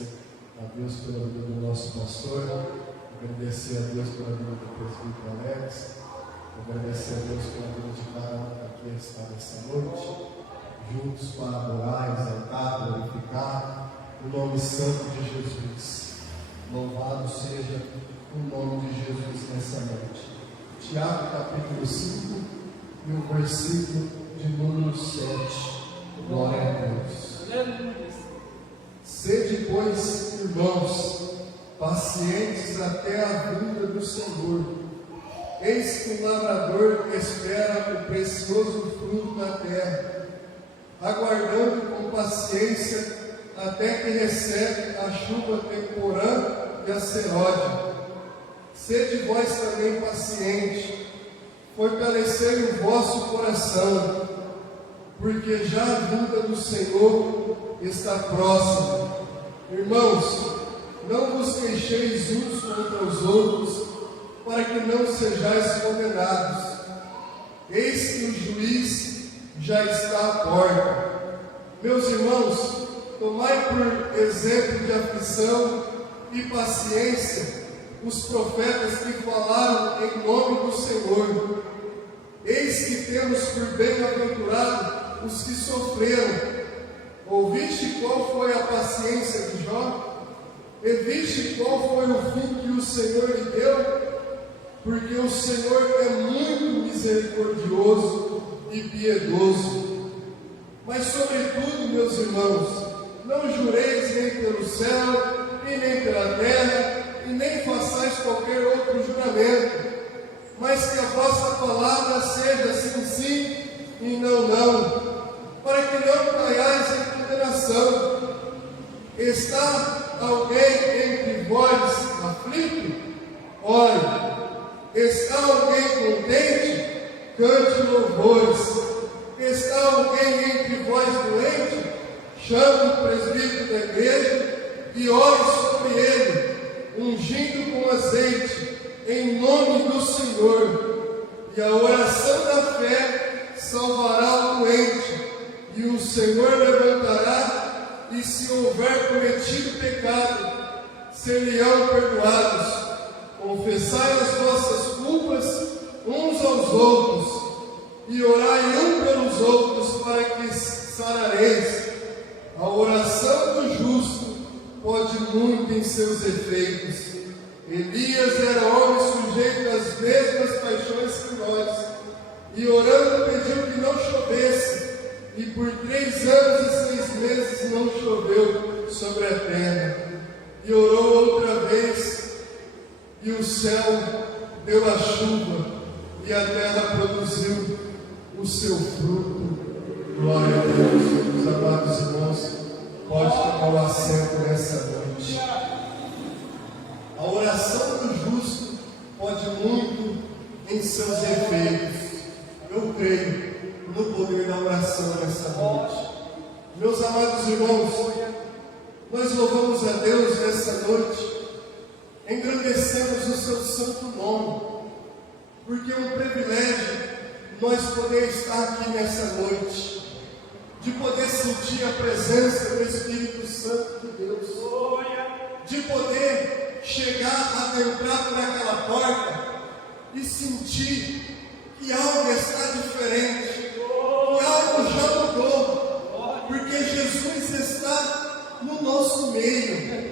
agradecer a Deus pela vida do nosso pastor, agradecer a Deus pela vida do presbítero Alex, agradecer a Deus pela vida de cada um que aqui está nessa noite, juntos para adorar, exaltar, glorificar o nome santo de Jesus. Louvado seja o nome de Jesus nessa noite. Tiago capítulo 5 e o versículo de número 7. Glória a Deus. Sede, pois, irmãos, pacientes até a vinda do Senhor. Eis que o lavrador espera o precioso fruto da terra, aguardando com paciência até que recebe a chuva temporã e a seródia. Sede vós também pacientes, fortalecei o vosso coração, porque já a vinda do Senhor está próxima. Irmãos, não vos queixeis uns contra os outros, para que não sejais condenados. Eis que o juiz já está à porta. Meus irmãos, tomai por exemplo de aflição e paciência os profetas que falaram em nome do Senhor. Eis que temos por bem-aventurado os que sofreram. Ouviste qual foi a paciência de Jó? E viste qual foi o fim que o Senhor lhe deu? Porque o Senhor é muito misericordioso e piedoso. Mas sobretudo, meus irmãos, não jureis nem pelo céu, e nem pela terra, e nem façais qualquer outro juramento, mas que a vossa palavra seja sim, sim, e não, não, para que não caiais em condenação. Está alguém entre vós aflito? Ore. Está alguém contente? Cante louvores. Está alguém entre vós doente? Chame o presbítero da igreja e ore sobre ele, ungindo com azeite, em nome do Senhor. E a oração da fé salvará o doente, e o Senhor levantará, e se houver cometido pecado, ser-lhe-ão perdoados. Confessai as vossas culpas uns aos outros, e orai um pelos outros para que sarareis. A oração do justo pode muito em seus efeitos. Elias era homem sujeito às mesmas paixões que nós, e orando pediu que não chovesse, e por 3 anos e 6 meses não choveu sobre a terra. E orou outra vez, e o céu deu a chuva, e a terra produziu o seu fruto. Glória a Deus. Meus amados irmãos, pode tomar o assento nessa noite. A oração do justo pode muito em seus efeitos. Eu creio no poder da oração nessa noite. Meus amados irmãos, nós louvamos a Deus nessa noite, engrandecemos o seu santo nome, porque é um privilégio nós poder estar aqui nessa noite, de poder sentir a presença do Espírito Santo de Deus, de poder chegar, adentrar por aquela porta e sentir que algo está diferente, que algo já mudou, porque Jesus está no nosso meio.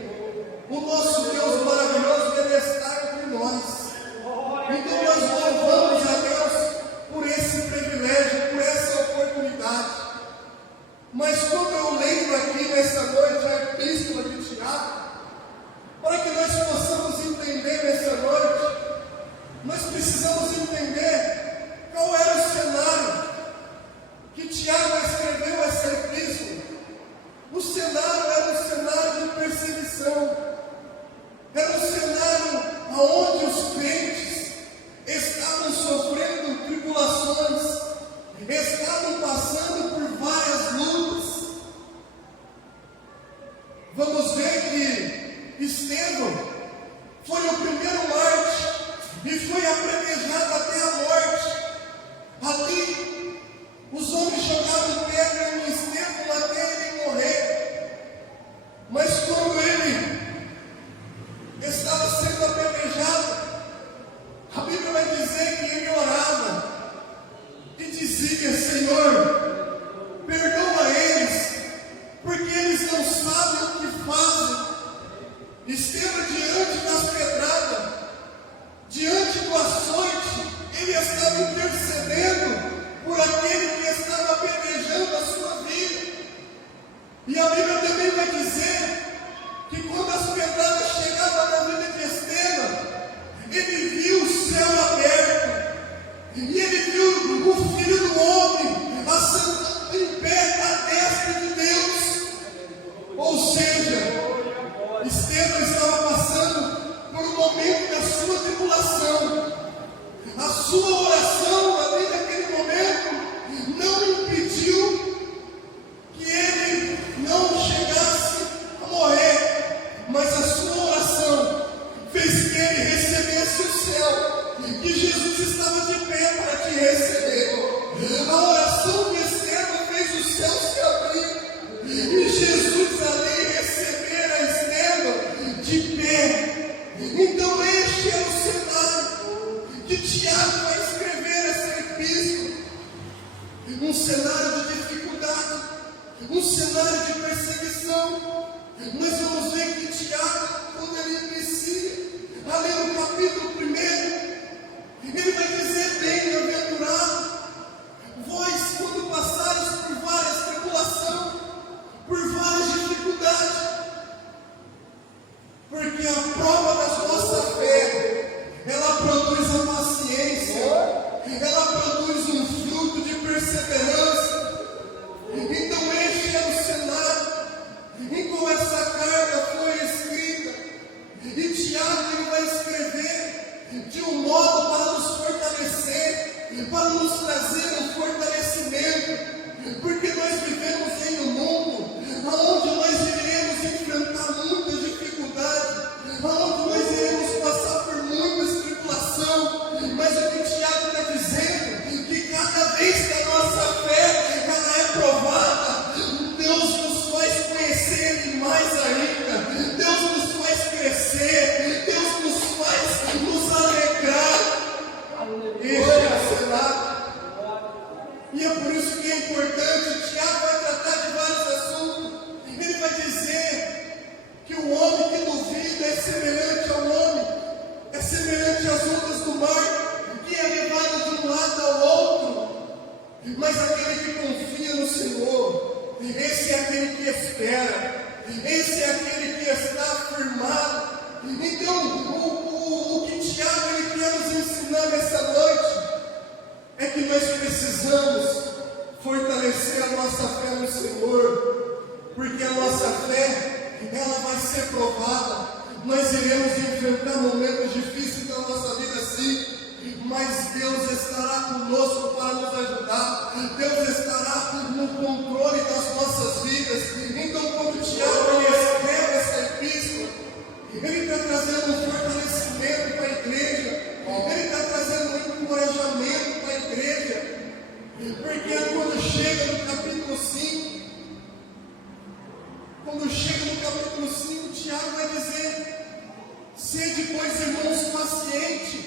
O nosso Deus maravilhoso, Ele está entre nós. Então nós louvamos a Deus por esse privilégio, por essa oportunidade. Mas como eu leio aqui nessa noite a epístola de Tiago, para que nós possamos entender nessa noite, nós precisamos entender qual era o cenário que Tiago escreveu essa epístola. O cenário era um cenário de perseguição, era um cenário onde os crentes estavam sofrendo tribulações, estavam passando por várias lutas. Vamos ver que Estevão foi o primeiro mártir e foi apedrejado até a morte. Ali, os homens jogavam pedra no Estevão até ele morrer. Mas quando ele Esteve diante das pedradas, diante do açoite, ele estava intercedendo por aquele que estava apedrejando a sua vida. E a Bíblia também vai dizer que quando as pedradas chegavam na vida de Estevão, ele viu o céu aberto, e ele viu o Filho do Homem assentado em pé à destra de Deus. Ou seja, Estevão estava passando por um momento da sua tribulação. A sua oração ali naquele momento não impediu que ele não chegasse a morrer, mas a sua oração fez que ele recebesse o céu, que Jesus estava de pé para te receber. A oração que Estevão fez o céu se abrir, e Jesus ali recebera Estevão de pé. Então este é o cenário que Tiago vai escrever essa epístola. Um cenário de dificuldade, um cenário de perseguição. Nós vamos ver que Tiago, quando ele inicia, ali no capítulo 1, ele vai dizer: bem-aventurado vós, quando passares por várias tribulações, por várias dificuldades, porque a prova da nossa fé, ela produz a paciência, ela produz um fruto de perseverança. Então este é o cenário em como essa carta foi escrita. E Tiago ele vai escrever de um modo para nos fortalecer, para nos trazer um fortalecimento, porque nós vivemos em um mundo onde nós iremos enfrentar muitas dificuldades, onde nós iremos passar por muitas tribulações, mas o que Tiago está dizendo, que cada vez que a nossa fé ela é provada, Deus nos faz conhecer Ele mais ainda, Deus nos faz crescer, Deus nos faz nos alegrar. Este é o cenário. E é por isso que é importante, Tiago vai tratar de vários assuntos. Ele vai dizer que o homem que duvida é semelhante ao homem, é semelhante às ondas do mar, que é levado de um lado ao outro. Mas aquele que confia no Senhor, esse é aquele que espera, esse é aquele que está firmado. Então, o que Tiago ele quer nos ensinar nessa noite é que nós precisamos fortalecer a nossa fé no Senhor, porque a nossa fé, ela vai ser provada. Nós iremos enfrentar momentos difíceis da nossa vida, sim, mas Deus estará conosco para nos ajudar. Deus estará no controle das nossas vidas. Então, quando Tiago ele escreve essa epístola, ele está trazendo um fortalecimento para a igreja, ele está trazendo um encorajamento para a igreja, porque quando chega no capítulo 5, Tiago vai dizer: sede, pois, irmãos, pacientes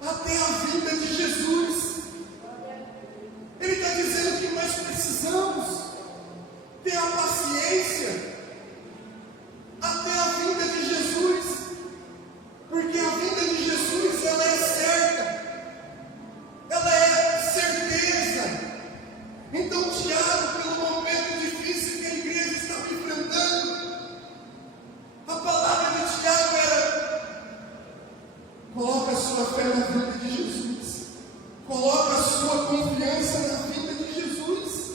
até a vinda de Jesus. Ele está dizendo que nós precisamos ter a paciência até a vinda de Jesus, porque a vinda de Jesus ela é certa, ela é certeza. Então Tiago, pelo momento difícil que a igreja estava enfrentando, a palavra de Tiago era: coloca a sua fé na vinda de Jesus, coloca a sua confiança na vinda de Jesus.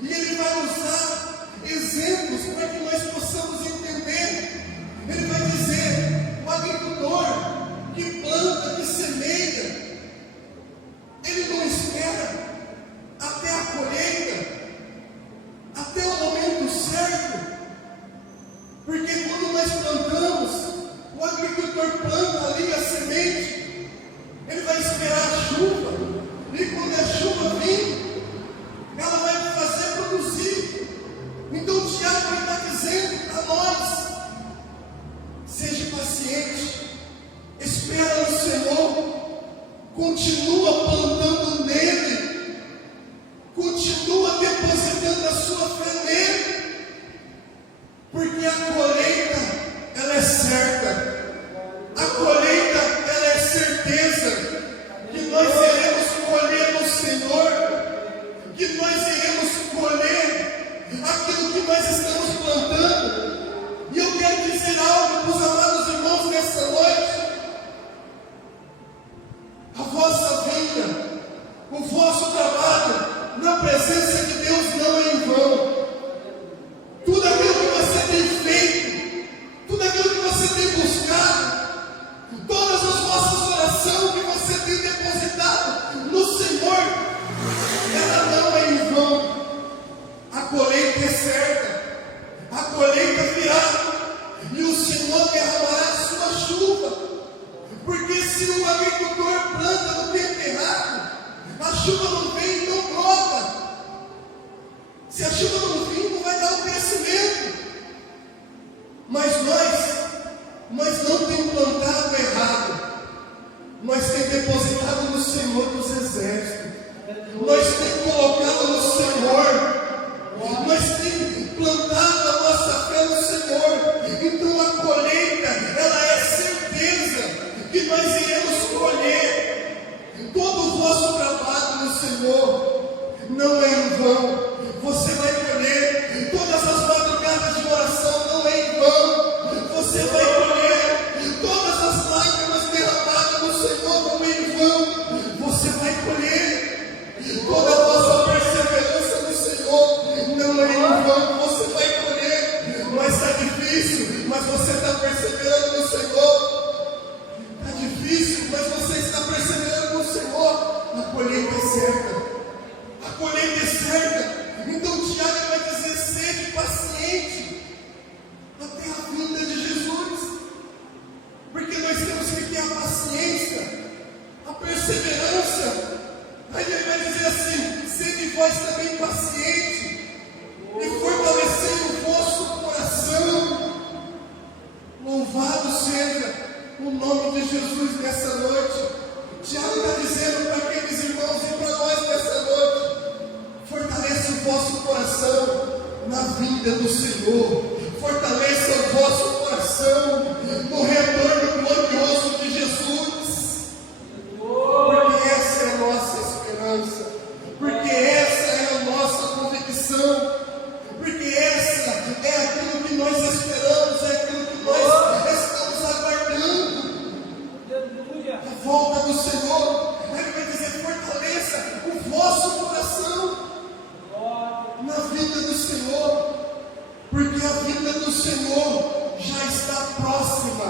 E ele vai usar exemplos para que nós possamos entender. Ele vai dizer: o agricultor que planta, que semeia, ele não espera até a colheita, até o momento certo, porque quando nós plantamos, o agricultor planta ali a semente, ele vai esperar a chuva, e quando a chuva vir, ela vai fazer produzir. Então Tiago está dizendo a nós: seja paciente, espera no Senhor, continua plantando nele, continua depositando a sua fé nele, porque a colheita ela é Nós não temos plantado errado. Nós temos depositado no Senhor dos Exércitos. Nós temos colocado no Senhor. Nós temos plantado a nossa fé no Senhor. Então a colheita, ela é certeza que nós iremos colher. Todo o vosso trabalho no Senhor não é em vão. Você vai colher. Todas as madrugadas de oração não é em vão. Você vai colher. Todas as lágrimas derramadas no Senhor não é em vão. Você vai colher. Toda a vossa perseverança no Senhor não é em vão. Você vai colher. Mas está difícil, mas você está perseverando no Senhor. Está difícil, mas você está perseverando no Senhor. A colheita é certa. A colheita é certa. Então Tiago vai dizer: sede paciente até a vinda de Jesus. Porque nós temos que ter a paciência, a perseverança. Aí ele vai dizer assim: sede vós também paciente e fortalecei o vosso coração. Louvado seja o nome de Jesus nessa noite. Tiago está dizendo para aqueles irmãos e para nós nessa noite: fortaleça o vosso coração na vinda do Senhor. Fortaleça o vosso coração no retorno glorioso de Jesus. Porque essa é a nossa esperança. Porque essa é a nossa convicção. Porque essa é aquilo que nós esperamos, é aquilo que nós estamos aguardando. A volta do Senhor. Ele vai dizer: fortaleça o vosso coração na vida do Senhor, porque a vida do Senhor já está próxima.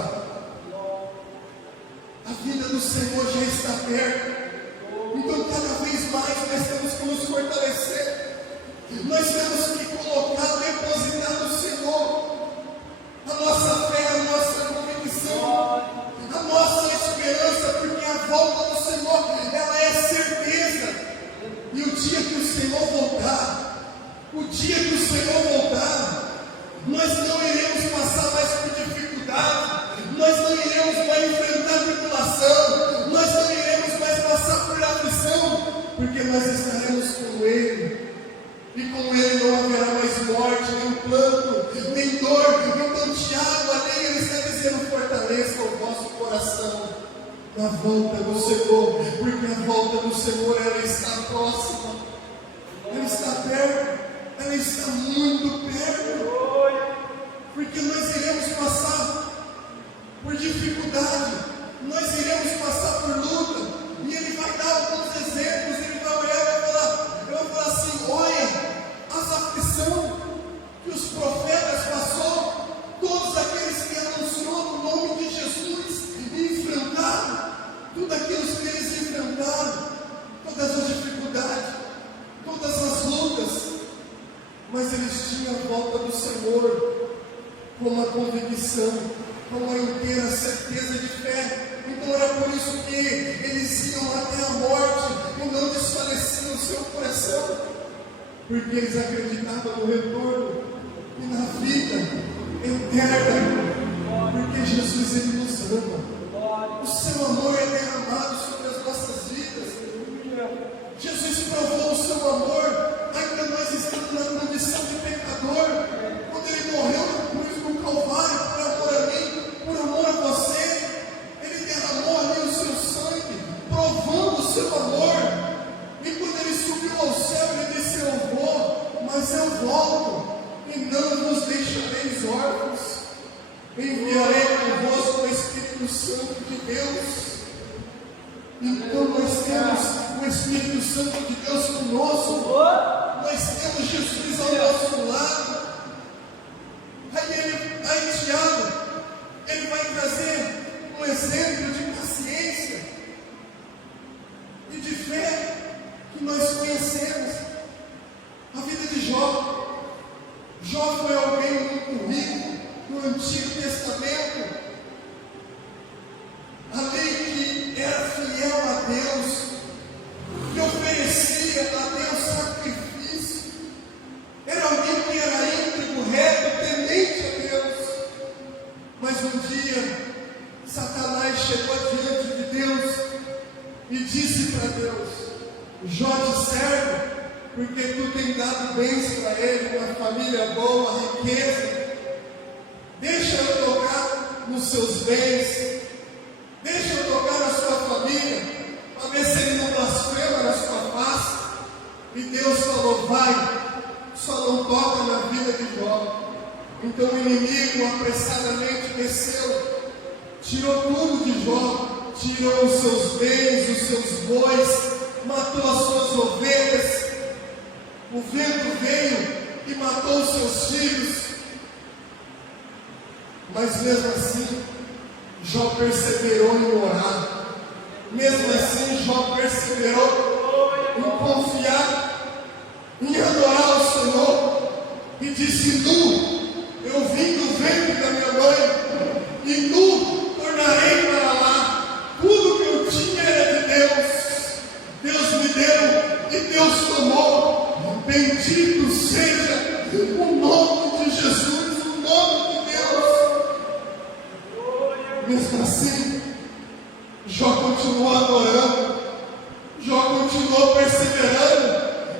A vida do Senhor já está perto. Então cada vez mais nós temos que nos fortalecer. Nós temos que colocar, depositar no Senhor a nossa fé, a nossa convicção, a nossa esperança, porque a volta do Senhor, ela é certeza. E o dia que o Senhor voltar, o dia que o Senhor voltar, nós não iremos passar mais por dificuldade, nós não iremos mais enfrentar tribulação, nós não iremos mais passar por aflição, porque nós estaremos com Ele, e com Ele não haverá mais morte, nem pranto, nem dor. Então Tiago, ali ele está dizendo: fortaleça o vosso coração na volta do Senhor, porque a volta do Senhor, ela está próxima, ela está perto, ela está muito perto, porque nós iremos passar por dificuldade, nós iremos passar por luta, e ele vai dar alguns exemplos. Ele vai olhar e vai falar assim: olha as aflições que os profetas passou, todos aqueles que anunciou no nome de Jesus e enfrentaram tudo aquilo que eles enfrentaram, todas as dificuldades, todas as lutas, mas eles tinham a volta do Senhor com uma convicção, com uma inteira certeza de fé. Então era por isso que eles iam até a morte e não desfaleciam o seu coração, porque eles acreditavam no retorno e na vida eterna, porque Jesus, Ele nos ama. O seu amor é derramado sobre as nossas vidas. Jesus provou o seu amor ainda nós estamos na condição de pecador, quando Ele morreu na cruz do Calvário por amor a mim, por amor a você. Ele derramou ali o seu sangue, provando o seu amor. E quando Ele subiu ao céu, Ele disse: eu vou, mas eu volto, e não vos deixareis órfãos. Enviarei convosco o Espírito Santo de Deus. Então nós temos o Espírito Santo de Deus conosco, nós temos Jesus ao nosso lado. Aí Tiago, ele vai trazer um exemplo de paciência e de fé que nós conhecemos. A vida de Jó. Jó foi alguém muito rico no Antigo Testamento, alguém que era fiel a Deus, que oferecia a Deus sacrifício, era alguém que era íntegro, reto, temente a Deus. Mas um dia para Deus: Jó te serve porque tu tem dado bens para ele, uma família boa, riqueza. Deixa eu tocar nos seus bens, deixa eu tocar na sua família, para ver se ele não blasfema na sua face. E Deus falou: vai, só não toca na vida de Jó. Então o inimigo apressadamente desceu, tirou tudo de Jó, tirou os seus bens, os seus bois, matou as suas ovelhas. O vento veio e matou os seus filhos. Mas mesmo assim, Jó perseverou em orar. Mesmo assim, Jó perseverou em confiar, em adorar o Senhor. E disse: nu eu vim do ventre da minha mãe, e nu tornarei para lá. Tudo que eu tinha era de Deus. Deus me deu e Deus tomou. Bendito seja o nome de Jesus, o nome de Deus. Mesmo assim, Jó continuou adorando, Jó continuou perseverando,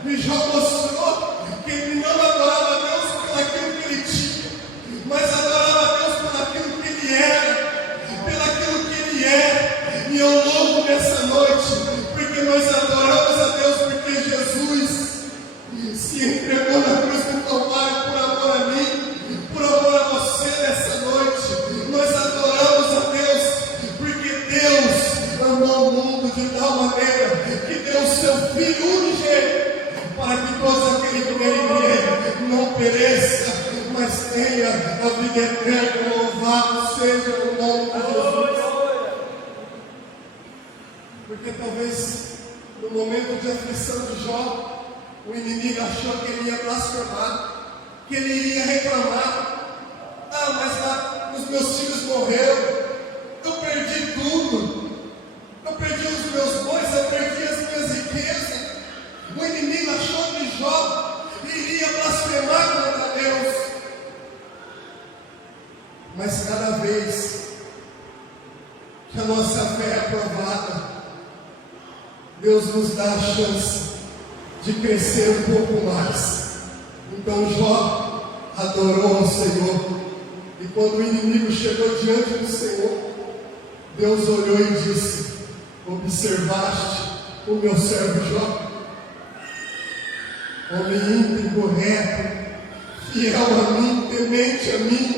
e Jó mostrou que ele não adorava a Deus por aquilo que ele tinha, mas adorava a Deus por aquilo que ele era, pelo aquilo que ele é. E eu louvo nessa noite, porque nós adoramos a Deus, porque Jesus se entregou na cruz do Calvário por amor a mim, por amor a você nessa noite. Nós adoramos a Deus, porque Deus amou o mundo de tal maneira que deu o seu Filho unigênito, para que todos aqueles que nele crê não pereça, mas tenha a vida eterna. Louvado seja o nome de Jesus. Porque talvez no momento de aflição de Jó, o inimigo achou que ele ia blasfemar, que ele iria reclamar: ah, mas lá os meus filhos morreram, eu perdi tudo, eu perdi os meus bois, eu perdi as minhas riquezas. O inimigo achou que Jó iria blasfemar contra Deus. Mas cada vez que a nossa fé é provada, Deus nos dá a chance de crescer um pouco mais. Então Jó adorou ao Senhor, e quando o inimigo chegou diante do Senhor, Deus olhou e disse: observaste o meu servo Jó, homem íntegro, reto, fiel a mim, temente a mim.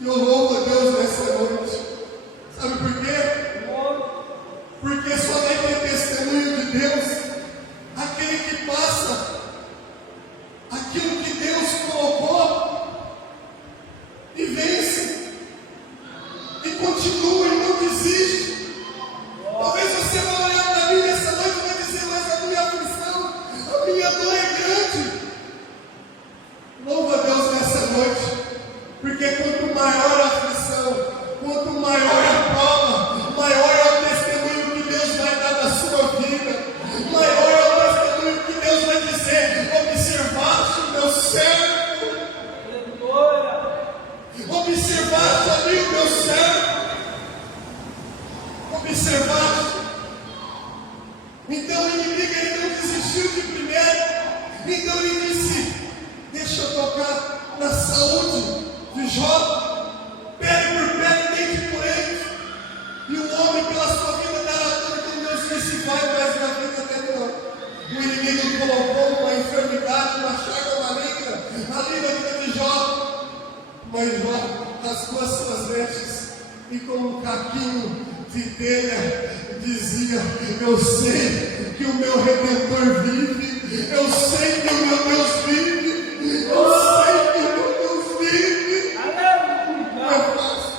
E eu louvo a Deus nessa noite. Sabe por quê? Porque só vai ter testemunho de Deus aquele que passa aquilo que Deus colocou e vence, e continua e não desiste. Talvez você vai olhar para mim nessa noite e vai dizer: mas a minha aflição, a minha dor é grande. Louva a Deus nessa noite, porque quanto maior a aflição, quanto maior a prova, maior é o testemunho que Deus vai dar da sua vida, maior é o testemunho que Deus vai dizer: observaste o meu servo, observaste ali o meu servo, observaste. Então o inimigo ele não desistiu de primeiro, então ele disse: deixa eu tocar na saúde de Jó, pele por pele, dente por dente, e o homem pela sua vida dará tudo. Que Deus disse: vai, mas na vida dele não. O inimigo colocou uma enfermidade, uma chaga maligna ali na vida de Jó, mas Jó rasgou as suas vestes e com um caquinho de telha dizia: eu sei que o meu Redentor vive, eu sei que o meu Deus vive, eu sei que o meu Deus vive. Não é fácil.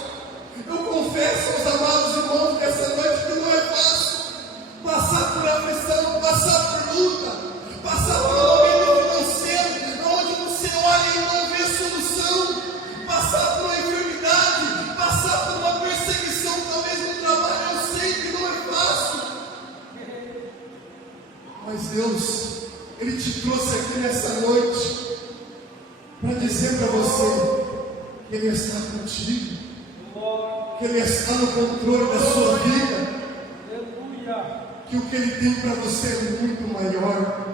Eu confesso aos amados irmãos nessa noite que não é fácil passar por aflição, passar por luta, passar por um momento financeiro onde você olha e não vê solução, passar por uma enfermidade, passar por uma perseguição, talvez no trabalho. Eu sei que não é fácil, mas Deus, Ele te trouxe aqui nessa noite para dizer para você que Ele está contigo, que Ele está no controle da sua vida. que o que Ele tem para você é muito maior.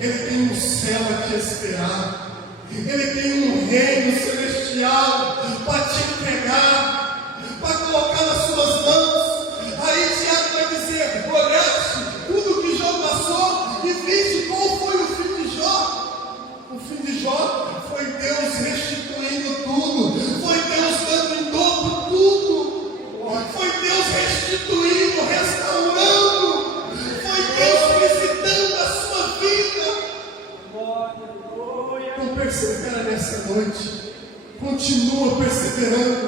Ele tem um céu a te esperar. Ele tem um reino celestial para te entregar, para colocar nas suas mãos. Aí Tiago vai dizer: olhaste tudo que Jó passou e viste qual foi o fim de Jó. O fim de Jó foi Deus restituindo tudo, foi Deus dando em dobro tudo, foi Deus restituindo, restaurando, foi Deus visitando a sua vida. Então persevera nessa noite, continua perseverando,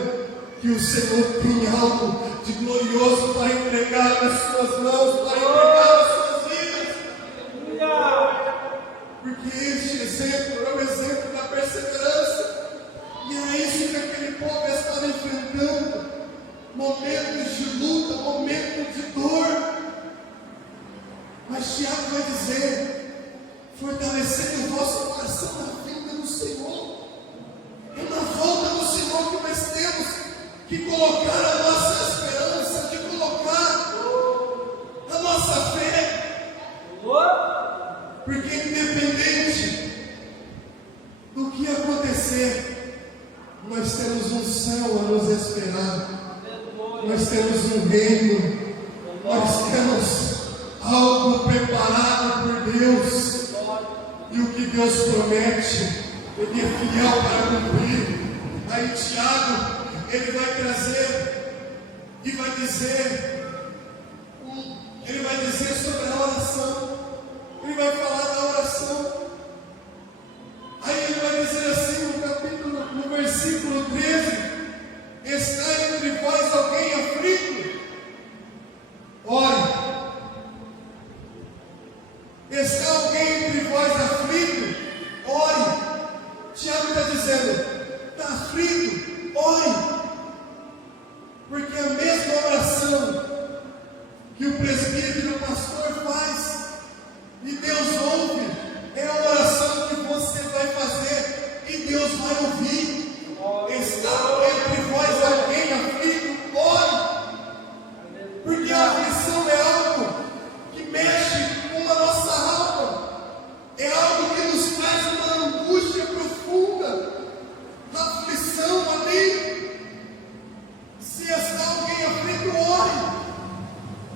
que o Senhor tem algo de glorioso para entregar nas suas mãos, para entregar nas suas vidas. Porque este exemplo é o exemplo da perseverança, e era isso que aquele povo estava enfrentando, momentos de luta, momentos de dor. Mas Tiago vai dizer: fortalecendo o vosso coração na vinda do Senhor. É na volta do Senhor que nós temos que colocar a nossa esperança, de colocar a nossa fé. Porque independente do que acontecer, nós temos um céu a nos esperar. Nós temos um reino. Nós temos algo preparado por Deus. E o que Deus promete, Ele é fiel para cumprir. Aí Tiago, ele vai trazer e vai dizer, ele vai dizer sobre a oração. Ele vai falar da oração. Aí ele vai dizer assim no versículo 13: está entre vós alguém aflito? Ore. Está alguém entre vós aflito? Ore. Tiago está dizendo: está aflito? Ore. Porque a mesma oração que o presbítero e o pastor faz, e Deus ouve, é a oração que você vai fazer e Deus vai ouvir. Está entre vós alguém aflito? Ore. Porque a aflição é algo que mexe com a nossa alma, é algo que nos traz uma angústia profunda, aflição ali. Se está alguém aflito, ore.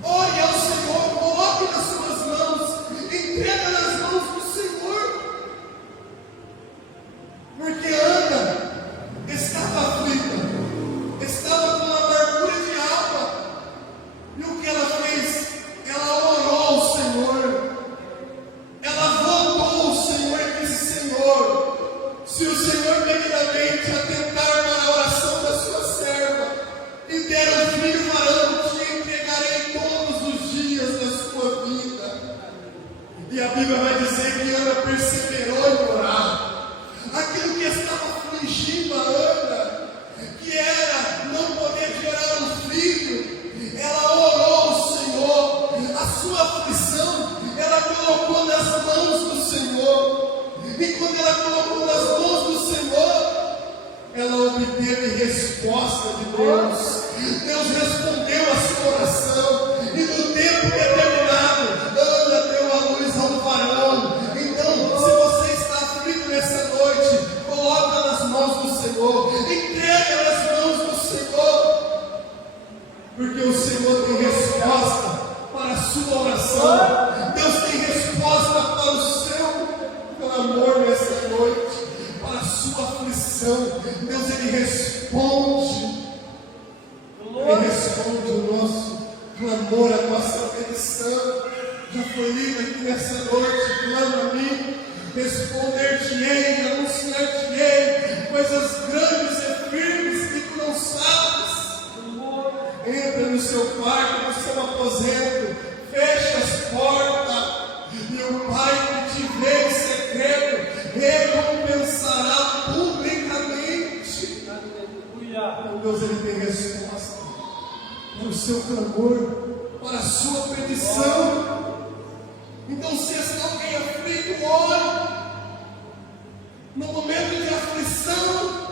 Ore ao Senhor, coloque nas suas mãos, entrega nas mãos do Senhor. Porque Ana estava aflita, estava com uma amargura de alma. E o que ela fez? Ela orou ao Senhor. Ela voltou ao Senhor e disse: Senhor, se o Senhor devidamente atentar para a oração da sua serva e der um filho varão, te entregarei todos os dias da sua vida. E a Bíblia vai dizer que Ana perseverou em orar. Aquilo que estava afligindo a Ana, que era não poder gerar um filho, ela orou ao Senhor. A sua aflição, ela colocou nas mãos do Senhor. E quando ela colocou nas mãos do Senhor, ela obteve resposta de Deus. Deus respondeu a sua oração. E no tempo determinado, Ana deu a luz ao varão. Então, se você está aflito nessa noite, coloca nas mãos do Senhor. Entrega nas mãos do Senhor. Porque o Senhor tem resposta para a sua oração. Deus tem resposta para o seu clamor nessa noite, para a sua aflição. Deus, Ele responde. Ele responde o nosso clamor, a nossa petição. Já foi lido aqui nessa noite: clama a mim, responder-te-ei, anunciar-te-ei coisas grandes e firmes que tu não sabes. Entra no seu quarto, no seu aposento, fecha as portas, e o Pai que te vê em segredo recompensará publicamente. Então Deus, Ele tem resposta para o seu clamor, para a sua petição. Então, se está alguém aflito, ore. No momento de aflição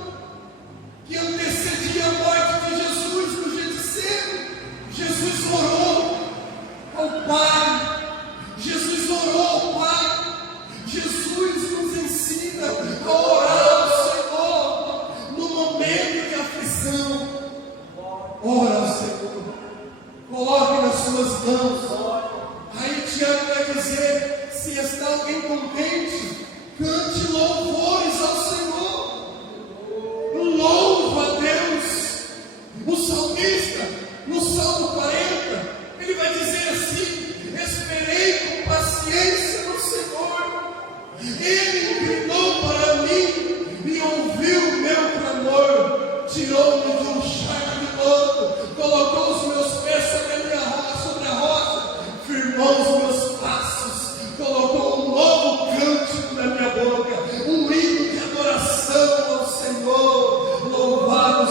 que antecedia a morte de Jesus no Getsemane, Jesus orou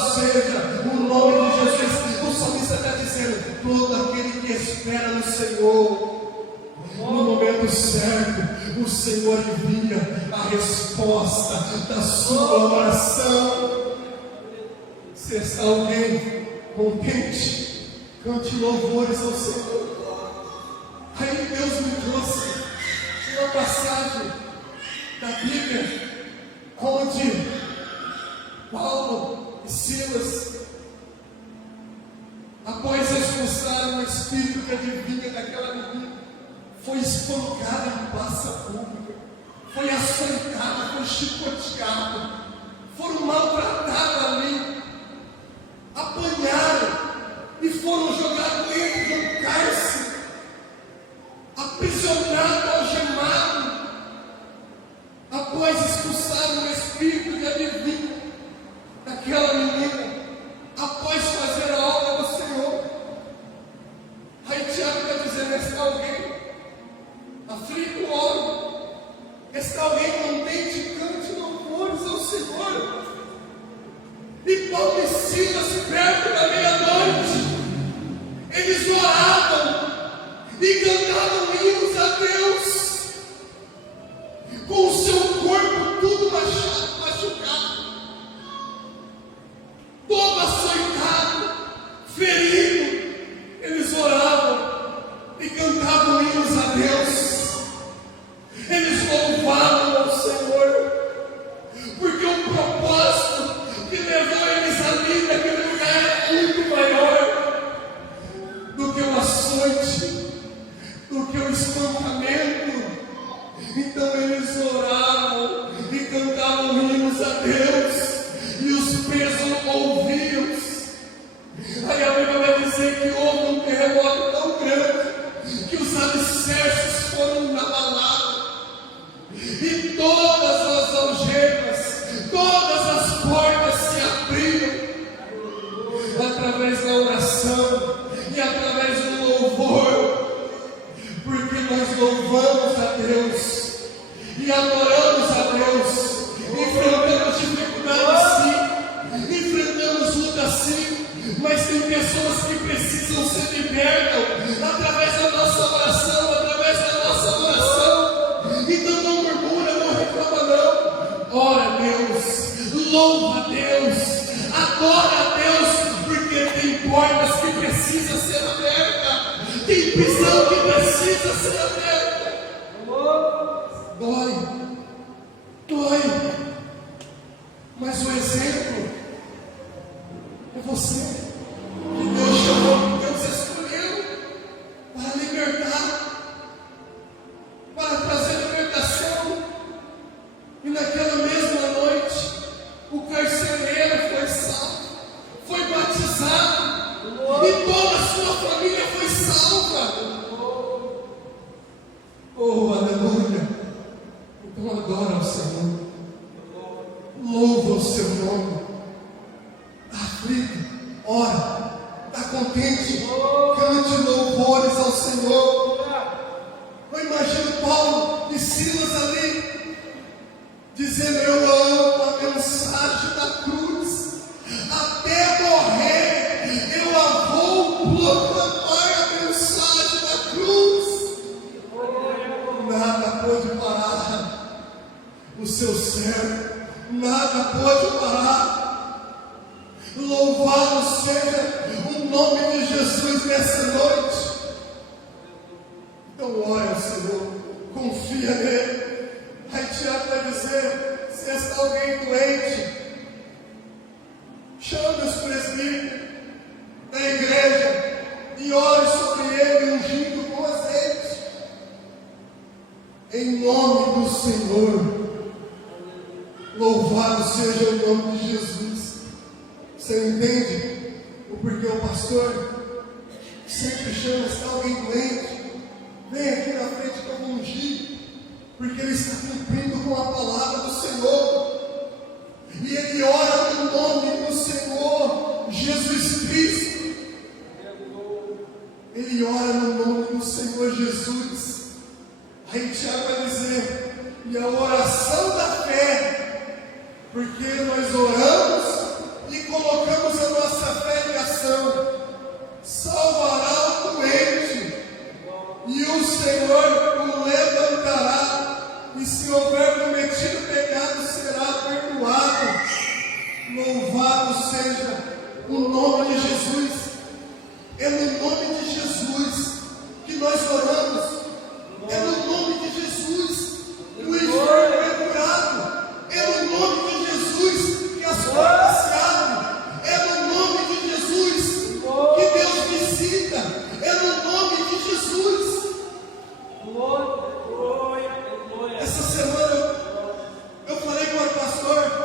Louvado seja o nome de Jesus. O salmista está dizendo: todo aquele que espera no Senhor, no momento certo, o Senhor envia a resposta da sua oração. Se está alguém contente, cante louvores ao Senhor. Aí Deus me trouxe uma passagem da Bíblia onde Paulo e Silas, após expulsar o espírito que adivinha daquela menina, foi espancada em praça pública, foi açoitada, foi chicoteada, foram maltratados ali, apanharam e foram jogados dentro de um cárcere, aprisionados, algemados, após expulsar o espírito de adivinho daquela menina, após fazer a obra do Senhor. Aí Tiago está dizendo: está alguém aflito, ore, está alguém contente, cante louvores ao Senhor. E Paulo e Silas, perto da meia-noite, eles oravam e cantavam hinos a Deus, com o seu corpo tudo machucado, todo açoitado, ferido. Eles oravam e cantavam hinos a Deus, eles louvavam ao Senhor, porque o propósito que levou eles ali naquele lugar era muito maior do que o açoite, do que o espancamento. Então eles oravam e cantavam hinos a Deus, e os presos ouviam. Aí a Bíblia vai dizer que houve um terremoto tão grande que os alicerces foram abalados, e todas as algemas, todas as portas se abriram, através da oração e através do louvor, porque nós louvamos a Deus e adoramos a Deus, enfrentamos dificuldades sim, enfrentamos lutas sim, mas tem pessoas que precisam ser libertas através da nossa oração, através da nossa adoração. Então não murmura, não reclama não, ora a Deus, louva a Deus, adora a Deus, porque tem portas que precisam ser abertas, tem prisão que precisa ser aberta. Dói, mas o exemplo é você, que Deus chamou, que Deus escolheu para libertar, para trazer libertação. E naquela mesma noite, o carcereiro foi salvo, foi batizado, e toda a sua família foi salva. Oh, aleluia! Então adora ao Senhor, louva o seu nome. Aflito, ora, está contente, cante louvores ao Senhor. Eu imagino Paulo e Silas ali, dizendo: eu amo a mensagem da cruz, até morrer eu a vou proclamar a mensagem da cruz. Nada pode parar o seu servo, nada pode parar. Louvado seja o nome de Jesus nessa noite. Então ore ao Senhor, confia nele. Aí Tiago vai dizer: se está alguém doente, chame os presbíteros da igreja e ore sobre ele, ungindo com azeite, em nome do Senhor. Louvado seja o nome de Jesus. Você entende o porquê o pastor sempre chama: está alguém doente, vem aqui na frente que eu vou ungir, porque ele está cumprindo com a palavra do Senhor, e ele ora no nome do Senhor Jesus Cristo, ele ora no nome do Senhor Jesus. Aí Tiago vai dizer: e a oração da fé, porque nós oramos e colocamos louvado seja o nome de Jesus. É no nome de Jesus que nós oramos. É no nome de Jesus que o enfermo é curado. É no nome de Jesus que as portas se abrem. É no nome de Jesus que Deus visita. É no nome de Jesus. Essa semana eu falei com o pastor.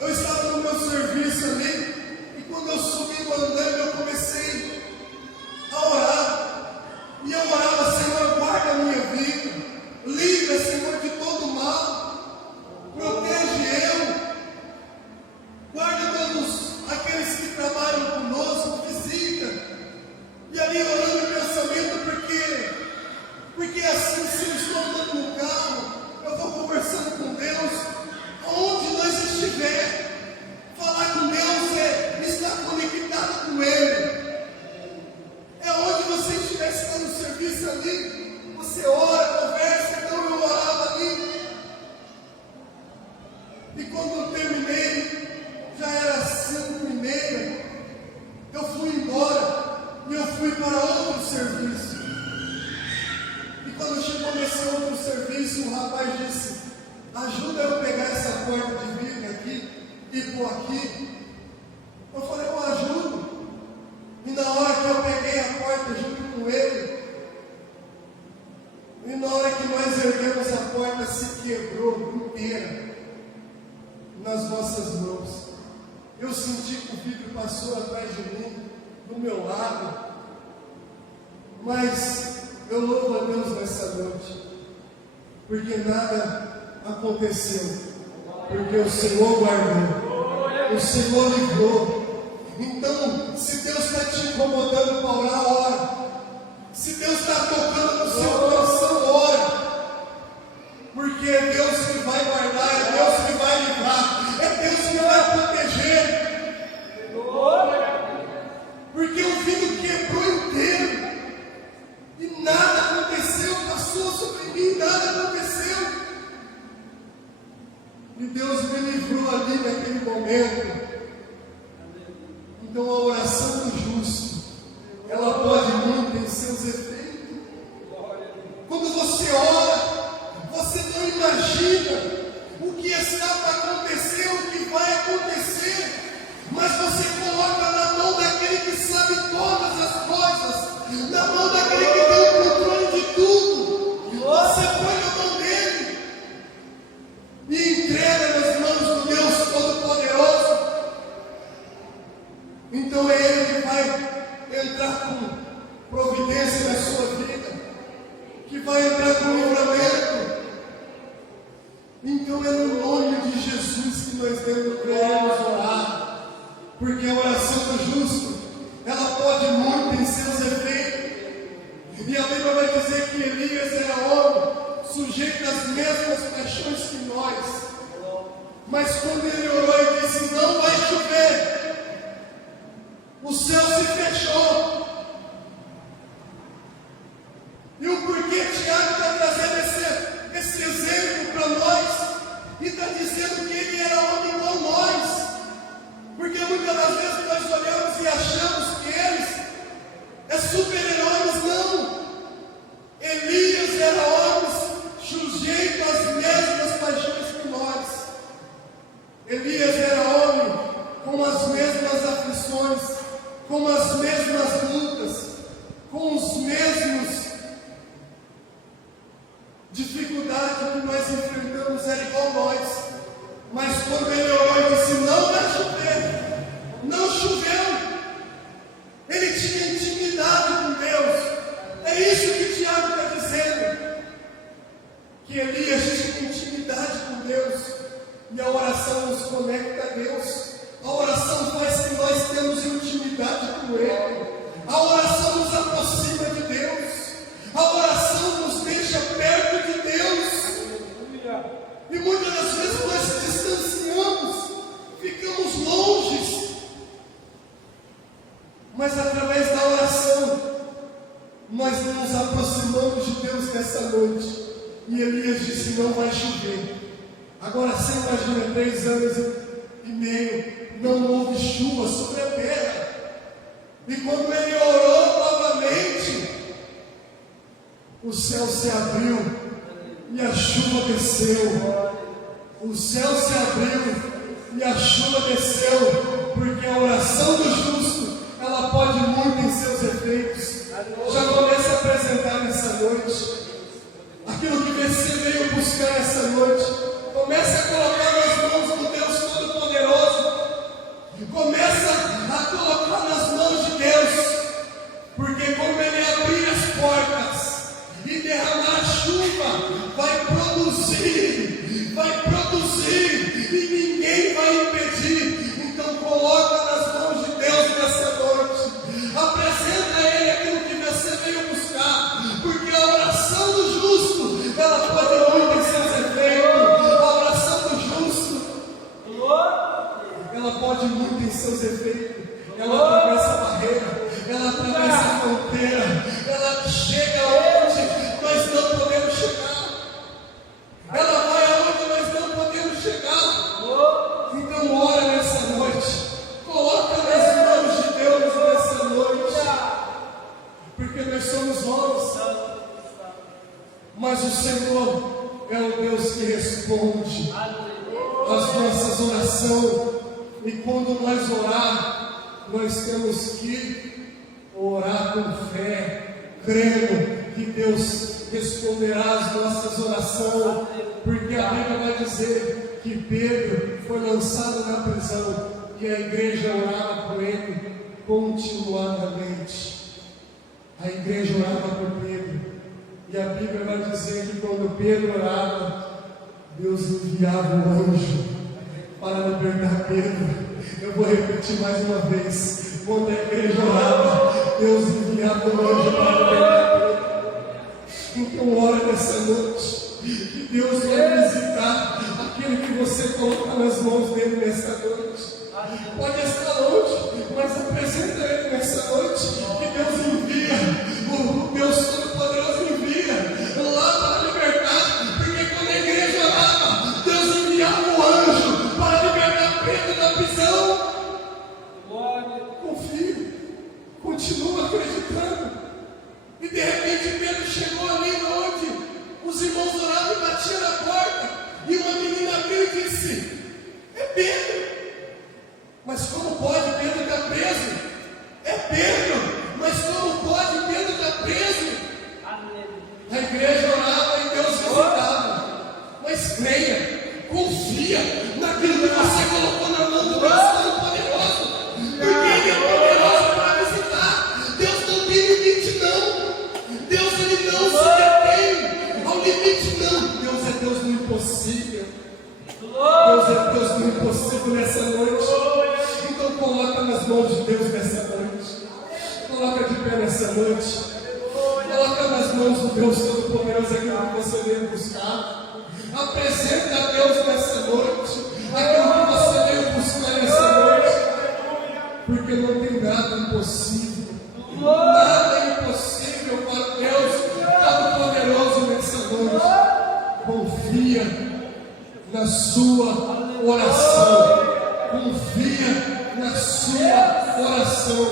Eu estava no meu serviço ali. E quando eu subi no andame, eu comecei a orar. E eu orava: Senhor, guarda a minha vida. Livra, Senhor, de todo mal. Protege eu. Guarda todos aqueles que trabalham conosco. Visita. E ali orando em pensamento, porque assim, se eu estou andando no carro, eu vou conversando com Deus, aonde nós estiver. Falar com Deus é estar conectado com Ele. É onde você estiver, está no serviço ali, você ora, conversa. Então eu orava ali. E quando eu terminei, já era 5h30, eu fui embora e eu fui para outro serviço. E quando chegou nesse outro serviço, o rapaz disse: ajuda eu a pegar essa porta de vidro aqui e pôr aqui. Eu falei: eu ajudo. E na hora que eu peguei a porta junto com ele, e na hora que nós erguemos a porta, se quebrou inteira nas nossas mãos. Eu senti que o vidro passou atrás de mim, do meu lado. Mas eu louvo a Deus nessa noite, porque nada aconteceu, porque o Senhor guardou, o Senhor livrou. Então, se Deus está te incomodando para orar, ora. Se Deus está tocando no seu coração, ora. Porque é Deus que vai guardar, é Deus que vai livrar, é Deus que vai proteger. Porque o vidro quebrou inteiro e nada aconteceu, passou sobre mim, nada aconteceu. E Deus me livrou ali naquele momento. Então a oração do justo, ela pode muito em seus efeitos. Quando você ora, você não imagina o que está para acontecer, o que vai acontecer, mas você coloca na mão daquele que sabe todas as coisas, na mão daquele que tem o controle de tudo. Você põe na mão dele e entrega nas mãos do Deus Todo-Poderoso. Então é Ele que vai entrar com providência na sua vida, que vai entrar com livramento. Então é no nome de Jesus que nós devemos orar, porque a oração do justo, ela pode muito em seus efeitos. E a Bíblia vai dizer que Elias era homem, sujeito às mesmas paixões que nós. Mas quando ele orou e disse: não vai chover, o céu se fechou. E o porquê Tiago está trazendo esse exemplo para nós e está dizendo que ele era homem igual nós? Porque muitas das vezes nós olhamos e achamos que eles é super-heróis. Não. Elias era homem sujeito às mesmas paixões que nós. Elias era homem com as mesmas aflições, com as mesmas lutas, com os mesmos dificuldades que nós enfrentamos. Era igual nós. Mas quando ele orou e disse: não vai chover, não choveu. Ele tinha intimidade com Deus. É isso que Tiago está dizendo, que Elias tinha intimidade com Deus. E a oração nos conecta a Deus. A oração faz que nós temos intimidade com Ele. A oração nos aproxima de Deus. A oração nos deixa perto de Deus. E muitas das vezes nós se distanciamos, ficamos longe. Mas através da oração, nós nos aproximamos de Deus nessa noite. E Elias disse: não vai chover. Agora você imagina 3 anos e meio, não houve chuva sobre a terra. E quando ele orou novamente, o céu se abriu e a chuva desceu. O céu se abriu e a chuva desceu, porque a oração do justo, ela pode muito em seus efeitos. Já começa a apresentar nessa noite aquilo que você veio buscar essa noite. Comece a colocar nas mãos do Deus Todo-Poderoso. Começa a colocar nas mãos de Deus, porque como Ele abrir as portas e derramar chuva, vai produzir, e ninguém vai impedir. Então coloca nas mãos de Deus nessa noite. Apresenta a Ele aquilo que você veio buscar, porque a oração do justo, ela pode muito em seus efeitos. A oração do justo, ela pode muito em seus efeitos. Ela atravessa a barreira, ela atravessa a fronteira, ela chega onde nós não podemos chegar. Ela vai aonde nós não podemos chegar. Então ora nessa noite, coloca nas mãos de Deus nessa noite, porque nós somos homens, mas o Senhor é o Deus que responde as nossas orações. E quando nós orar, nós temos que orar com fé, crendo que Deus responderá as nossas orações, porque a Bíblia vai dizer que Pedro foi lançado na prisão e a igreja orava por ele continuadamente. A igreja orava por Pedro, e a Bíblia vai dizer que quando Pedro orava, Deus enviava um anjo para libertar Pedro. Eu vou repetir mais uma vez: quando a igreja orava, Deus enviava um anjo para libertar Pedro. Então ora nessa noite, que Deus vai visitar aquilo que você colocar nas mãos dele nessa noite. Pode estar longe, mas apresenta ele nessa noite, que Deus envia, o Deus Todo-Poderoso envia lá para libertar, porque quando a igreja orava, Deus enviava um anjo para libertar Pedro da prisão. Confie, continua acreditando. E de repente Pedro chegou ali onde os irmãos oravam e batiam na porta, e uma menina abriu e disse: é Pedro. Mas como pode Pedro estar preso? É Pedro, mas como pode Pedro estar preso? A igreja orava e Deus visitava. Mas creia, confia naquilo que você colocou na mão do Deus Todo-Poderoso, porque Ele é poderoso para visitar. Deus não tem limite não. Deus Ele não se detém ao limite não. Deus é Deus do impossível. Deus é Deus do impossível nessa noite. Então coloca nas mãos de Deus nessa noite. Coloca de pé nessa noite. Coloca nas mãos do Deus Todo-Poderoso aquilo que você veio buscar. Apresenta a Deus nessa noite aquilo que você veio buscar nessa noite. Porque não tem nada impossível. Nada impossível para Deus Todo-Poderoso nessa noite. Confia na sua oração. Confia na sua oração.